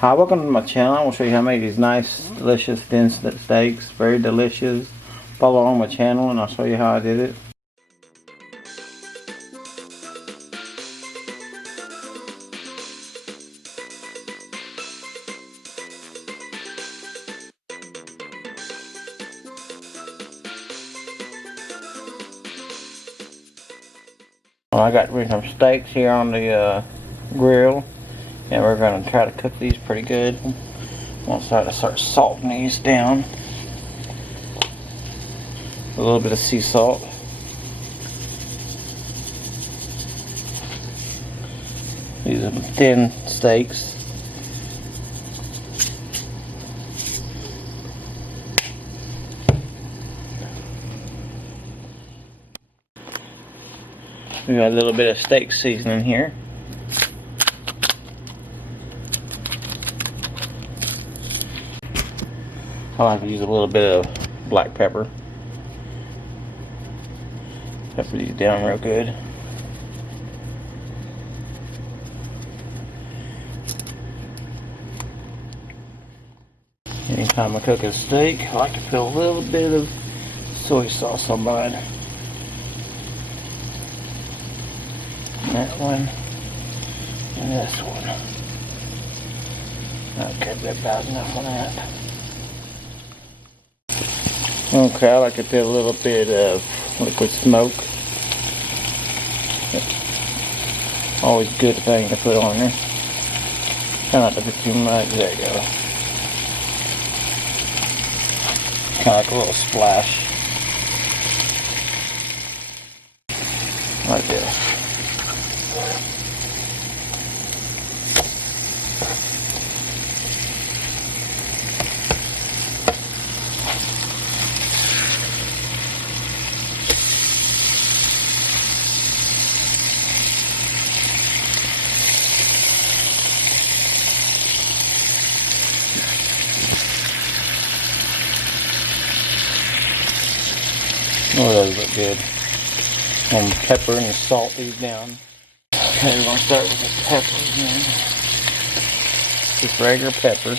Hi, welcome to my channel. I want to show you how to make these nice, delicious, thin steaks. Very delicious. Follow along my channel and I'll show you how I did it. Well, I got some steaks here on the grill. And we're going to try to cook these pretty good. Once I start salting these down. A little bit of sea salt. These are thin steaks. We got a little bit of steak seasoning here. I like to use a little bit of black pepper. Pepper these down real good. Anytime I cook a steak, I like to put a little bit of soy sauce on mine. That one and this one. Okay, that's about enough on that. Okay, I like to put a little bit of liquid smoke. Always a good thing to put on there. Try not to put too much. There you go. Kind of like a little splash. Like this. Oh, those look good. I'm pepper and salt these down. Okay, we're going to start with the pepper again. Just regular pepper.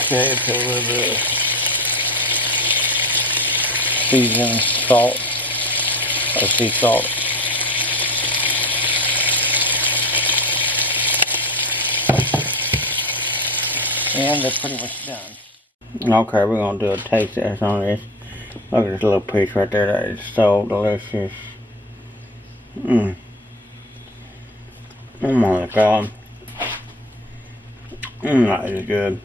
Okay, put a little bit of seasoned salt or sea salt. And they're pretty much done. Okay, we're gonna do a taste test on this. Look at this little piece right there. That is so delicious. Oh my god. That is good.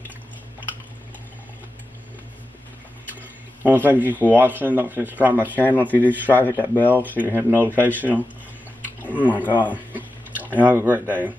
I want to thank you for watching. Don't forget to subscribe to my channel. If you do subscribe, hit that bell so you have notification. Oh my god. You have a great day.